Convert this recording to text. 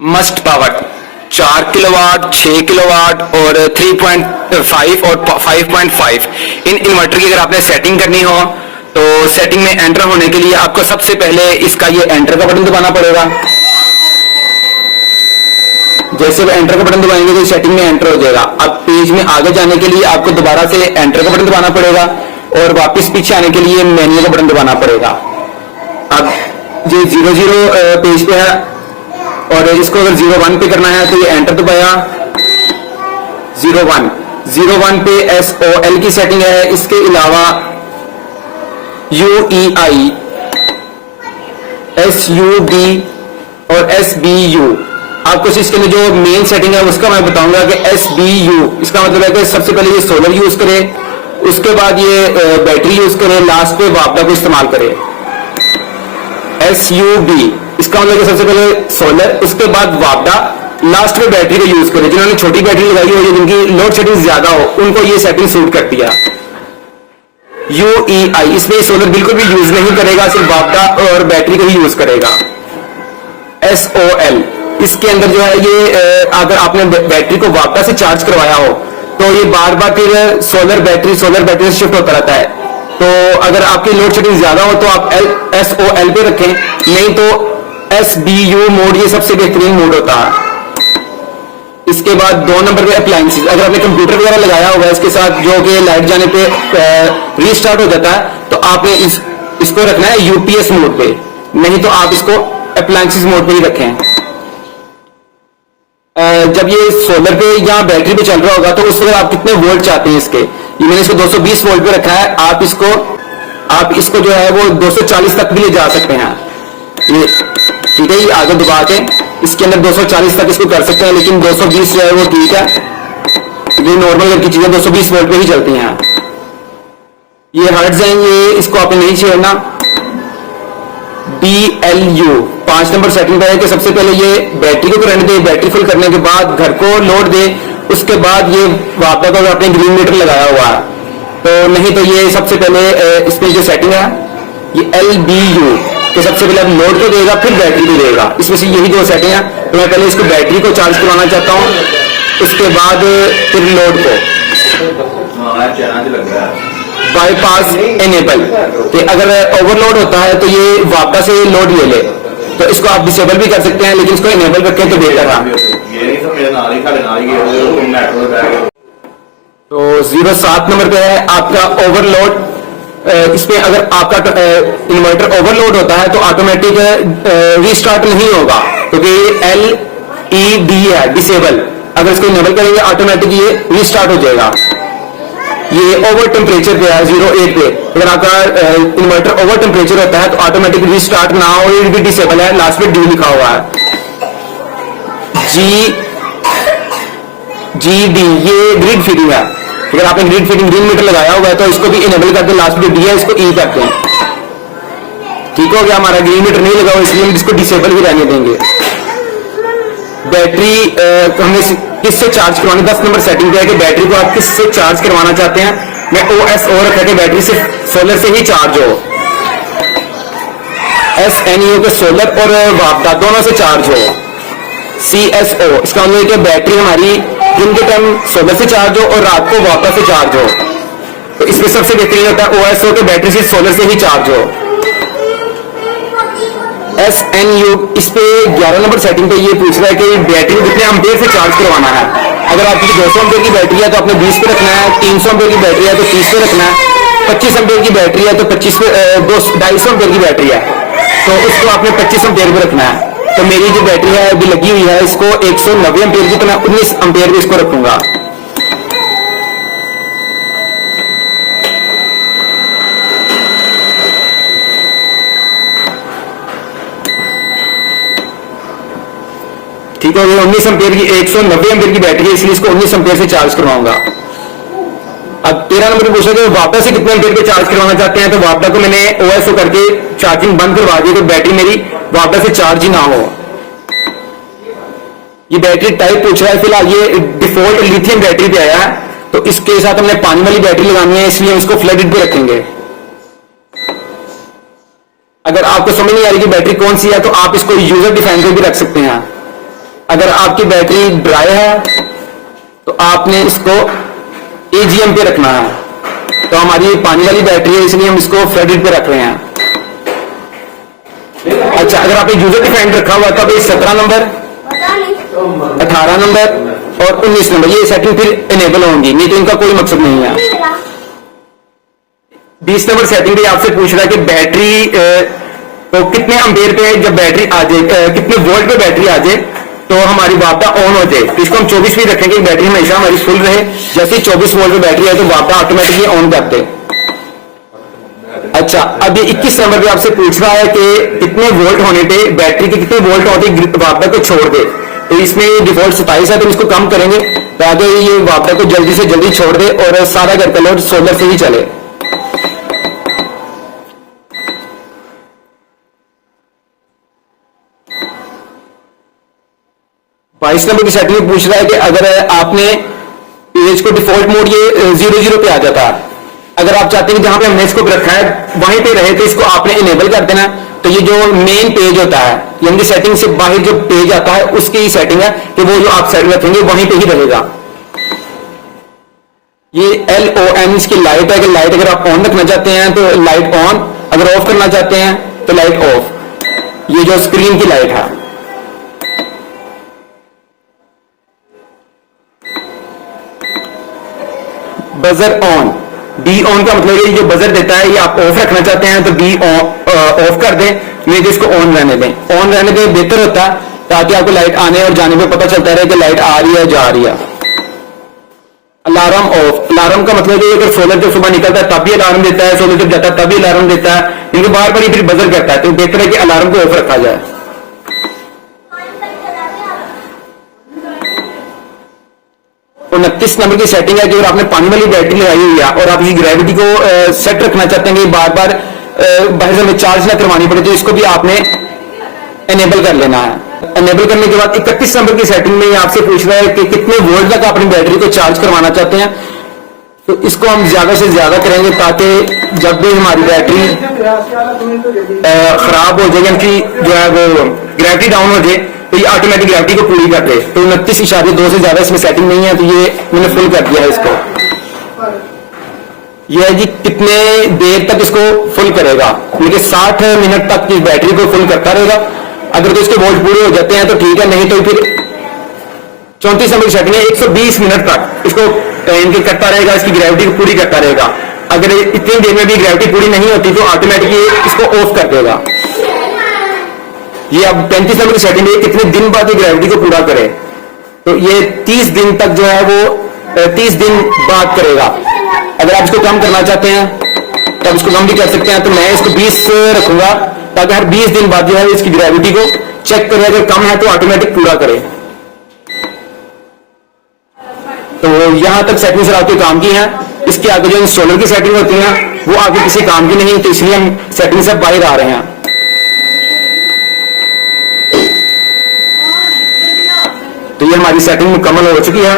Must power 4 kilowatt, 6 kilowatt और 3.5 और 5.5। इन inverter की अगर आपने सेटिंग करनी हो तो सेटिंग में एंटर होने के लिए आपको सबसे पहले इसका ये एंटर का बटन दबाना पड़ेगा। जैसे एंटर का बटन दबाएंगे तो सेटिंग में एंटर हो जाएगा। अब पेज में आगे जाने के लिए आपको दोबारा से एंटर का बटन दबाना पड़ेगा और वापस पीछे आने के लिए मेन्यू का बटन दबाना पड़ेगा। अब ये 00 पेज पे है और इसको अगर 01 पे करना है तो ये एंटर दबाया। 01 पे SOL की सेटिंग है। इसके अलावा UEI, SUB और SBU। आपको इसके लिए जो मेन सेटिंग है उसका मैं बताऊंगा कि SBU इसका मतलब है कि सबसे पहले ये सोलर यूज करे, उसके बाद ये बैटरी यूज करे, लास्ट पे वापडा को इस्तेमाल करे। SUB इसका मतलब है सबसे पहले सोलर, उसके बाद वापडा, लास्ट में बैटरी को यूज करे। जिन्होंने छोटी बैटरी लगाई हो या जिनकी लोड शेडिंग ज्यादा हो उनको ये सेटिंग सूट करती है। UEI इसमें सोलर बिल्कुल भी यूज नहीं करेगा, सिर्फ वापडा और बैटरी को ही यूज करेगा। SOL इसके अंदर जो है ये अगर आपने बैटरी को वापडा से चार्ज करवाया हो तो ये बार बार फिर सोलर बैटरी से शिफ्ट होता रहता है। तो अगर आपकी लोड शेडिंग ज्यादा हो तो आप SOL पे रखें, नहीं तो SBU मोड ये सबसे बेहतरीन मोड होता है। इसके बाद 2 नंबर पे अप्लायंसेस, अगर आपने कंप्यूटर वगैरह लगाया होगा इसके साथ जो कि लाइट जाने पे रीस्टार्ट हो जाता है तो आपने इसको रखना है UPS मोड पे, नहीं तो आप इसको अप्लायंसेस मोड पे ही रखें। जब ये सोलर पे या बैटरी पे चल रहा होगा तो उस वक्त आप कितने वोल्ट चाहते हैं इसके, ये मैंने इसको 220 वोल्ट पे रखा है। आप इसको जो है वो 240 तक भी ले जा सकते हैं। ये ठीक है, ये आगे दबा के इसके अंदर 240 तक इसको कर सकते हैं, लेकिन 220 जो है वो ठीक है। ये नॉर्मल की चीजें 220 वोल्ट पे ही चलती हैं। ये हर्ट्ज हैं, ये इसको आपने नहीं छेड़ना। BLU 5 नंबर सेटिंग पे है कि सबसे पहले ये बैटरी को करंट दे, बैटरी फुल करने के बाद घर को लोड दे, उसके बाद ये वापस अगर आपने ग्रीन मीटर लगाया हुआ है तो, नहीं तो ये सबसे पहले इसमें जो सेटिंग है ये LBU कि सबसे पहले आप लोड को देगा फिर बैटरी को देगा। इसमें से यही 2 सेटिंग है। तो मैं पहले इसको बैटरी को चार्ज करवाना चाहता हूँ, उसके बाद फिर लोड को बाईपास इनेबल। तो अगर ओवरलोड होता है तो ये वापस से लोड ले ले, तो इसको आप डिसेबल भी कर सकते हैं, लेकिन इसको इनेबल रखें तो बेहतर है। तो 07 नंबर पे है आपका ओवरलोड। इसमें अगर आपका इन्वर्टर ओवरलोड होता है तो ऑटोमेटिक रीस्टार्ट नहीं होगा, क्योंकि LED है डिसेबल। अगर इसको इनेबल करेंगे ऑटोमेटिक ये रीस्टार्ट हो जाएगा। ये ओवर टेम्परेचर पे है 08 पे। अगर आपका इन्वर्टर ओवर टेम्परेचर होता है तो ऑटोमेटिक रीस्टार्ट ना हो, ये भी डिसेबल है, लास्ट में D लिखा हुआ है। GD ये ग्रिड फीडिंग है। अगर आपने ग्रिड फीडिंग ग्रीन मीटर लगाया हुआ है तो इसको भी इनेबल कर दो, लास्ट में D है इसको E करते हैं। ठीक हो गया, हमारा ग्रीन मीटर नहीं लगा हुआ इसलिए हम इसको डिसेबल भी रहने देंगे। बैटरी हमने किससे चार्ज करवानी, 10 नंबर सेटिंग पे है कि बैटरी को आप किससे चार्ज करवाना चाहते हैं। मैं OSO रखा कि बैटरी सिर्फ सोलर से ही चार्ज हो। SNU के सोलर और वापडा दोनों से चार्ज हो। CSO इसका मतलब है कि बैटरी हमारी दिन के टाइम सोलर से चार्ज हो और रात को वापस से चार्ज हो। तो इसमें सबसे बेहतरीन होता है OSO के बैटरी सिर्फ सोलर से ही चार्ज हो। SNU इस पे 11 नंबर सेटिंग पे ये पूछ रहा है कि बैटरी कितने एम्पेयर से चार्ज करवाना है। अगर आपकी 200 एम्पेयर की बैटरी है तो आपने 20 पे रखना है, 300 एम्पेयर की बैटरी है तो 30 पे रखना है, 25 एम्पेयर की बैटरी है तो 25 पे 250 एम्पेयर की बैटरी है तो उसको आपने 25 एम्पेयर पे रखना है। तो मेरी जो बैटरी है अभी लगी हुई है इसको 190 एम्पेयर की, तो मैं 19 एम्पेयर भी इसको रखूंगा। ठीक है, 19 एम्पेयर की 190 एम्पेयर की बैटरी है इसलिए इसको 19 एम्पेयर से चार्ज करवाऊंगा। अब 13 नंबर पूछा कि वापडा से कितने एम्पेयर पे चार्ज करवाना चाहते हैं, तो वापडा को मैंने OSO करके चार्जिंग बंद करवा दी तो बैटरी मेरी वापडा से चार्ज ही ना हो। ये बैटरी टाइप पूछ रहा है, फिलहाल ये डिफॉल्ट लिथियम बैटरी पे आया है तो इसके साथ हमने पानी वाली बैटरी लगानी है इसलिए हम इसको फ्लडेड पे रखेंगे। अगर आपको समझ नहीं आ रही कि बैटरी कौन सी है तो आप इसको यूजर डिफाइन पे भी रख सकते हैं। अगर आपकी बैटरी ड्राई है तो आपने इसको AGM पे रखना है। तो हमारी पानी वाली बैटरी है इसलिए हम इसको फ्लडेड पे रख रहे हैं। अच्छा, अगर आपने यूजर डिफाइंड रखा हुआ तो 17 नंबर, 18 नंबर और 19 नंबर ये सेटिंग फिर इनेबल होंगी, नहीं तो इनका कोई मकसद नहीं है। 20 नंबर सेटिंग भी आपसे पूछ रहा है कि बैटरी तो कितने अम्पेयर पे जब बैटरी आ जाए, कितने वोल्ट पे बैटरी आ जाए तो हमारी वापडा ऑन हो जाए। तो इसको हम 24 भी रखेंगे, बैटरी हमेशा हमारी फुल रहे। जैसे 24 वोल्ट पे बैटरी है तो वापडा ऑटोमेटिकली ऑन करते। अच्छा, अब ये 21 नंबर पे आपसे पूछ रहा है कि कितने वोल्ट होने पे बैटरी के कितने वोल्ट होते वापडा को छोड़ दे। तो इसमें डिफॉल्ट 27 है तो इसको कम करेंगे ताकि ये वापडा को जल्दी से जल्दी छोड़ दे और सारा घर का लोड सोलर से ही चले। बाईस नंबर की सेटिंग में पूछ रहा है कि अगर आपने पेज को डिफॉल्ट मोड ये 00 पे आ जाता है, अगर आप चाहते हैं कि जहां पे हमने इसको रखा है वहीं पे रहे तो इसको आपने इनेबल कर देना। तो ये जो मेन पेज होता है यानी सेटिंग से बाहर जो पेज आता है उसकी ही सेटिंग है कि वो जो आप सेट रखेंगे वहीं पे ही रहेगा। ये LON इसकी लाइट है कि लाइट अगर आप ऑन रखना चाहते हैं तो लाइट ऑन, अगर ऑफ करना चाहते हैं तो लाइट ऑफ। ये जो स्क्रीन की लाइट है। बजर ऑन, बी ऑन का मतलब ये जो बजर देता है ये आप ऑफ रखना चाहते हैं तो बी ऑफ कर दें, नहीं तो इसको ऑन रहने दें। ऑन रहने दें बेहतर होता है ताकि आपको लाइट आने और जाने में पता चलता रहे कि लाइट आ रही है जा रही है। अलार्म ऑफ, अलार्म का मतलब ये अगर सोलर जब सुबह निकलता है तब भी अलार्म देता है, सोलर जब जाता है तब भी अलार्म देता है, इनको बार बार फिर बजर करता है। तो बेहतर है कि अलार्म को ऑफ रखा जाए। 29 नंबर की सेटिंग है कि अगर आपने पानी वाली बैटरी लगाई हुई है और आप इस ग्रेविटी को सेट रखना चाहते हैं कि बार बार बाहर से हमें चार्ज ना करवानी पड़े तो इसको भी आपने एनेबल कर लेना है। एनेबल करने के बाद 31 नंबर की सेटिंग में आपसे पूछ रहा है कि कितने वोल्ट तक अपनी बैटरी को चार्ज करवाना चाहते हैं। तो इसको हम ज्यादा से ज्यादा करेंगे ताकि जब भी हमारी बैटरी खराब हो जाए यानी जो है वो ग्रेविटी डाउन हो जाए तो ये ऑटोमेटिक ग्रेविटी को पूरी कर दे। तो 29.2 से ज्यादा इसमें सेटिंग नहीं है तो ये मैंने फुल कर दिया है इसको। ये है जी कितने देर तक इसको फुल करेगा, लेकिन 60 मिनट तक इस बैटरी को फुल करता रहेगा। अगर तो इसके वोल्ट पूरे हो जाते हैं तो ठीक है, नहीं तो फिर 34 नंबर की सेटिंग है 120 मिनट तक इसको इनके करता रहेगा, इसकी ग्रेविटी को पूरी करता रहेगा। अगर इतनी देर में भी ग्रेविटी पूरी नहीं होती तो ऑटोमेटिकली इसको ऑफ कर देगा। ये अब 35 नंबर की सेटिंग है कितने दिन बाद ये ग्रेविटी को पूरा करे, तो ये 30 दिन तक जो है वो 30 दिन बाद करेगा। अगर आप इसको कम करना चाहते हैं तो आप इसको कम भी कर सकते हैं। तो मैं इसको 20 रखूंगा ताकि हर 20 दिन बाद जो है इसकी ग्रेविटी को चेक करें, अगर कम है तो ऑटोमेटिक पूरा करे। तो यहां तक सेटिंग सर आपके काम की है। इसके आगे जो इंस्टॉलर की सेटिंग होती है वो आगे किसी काम की नहीं, तो इसलिए हम सेटिंग से बाहर आ रहे हैं। तो ये हमारी सेटिंग मुकम्मल हो चुकी है।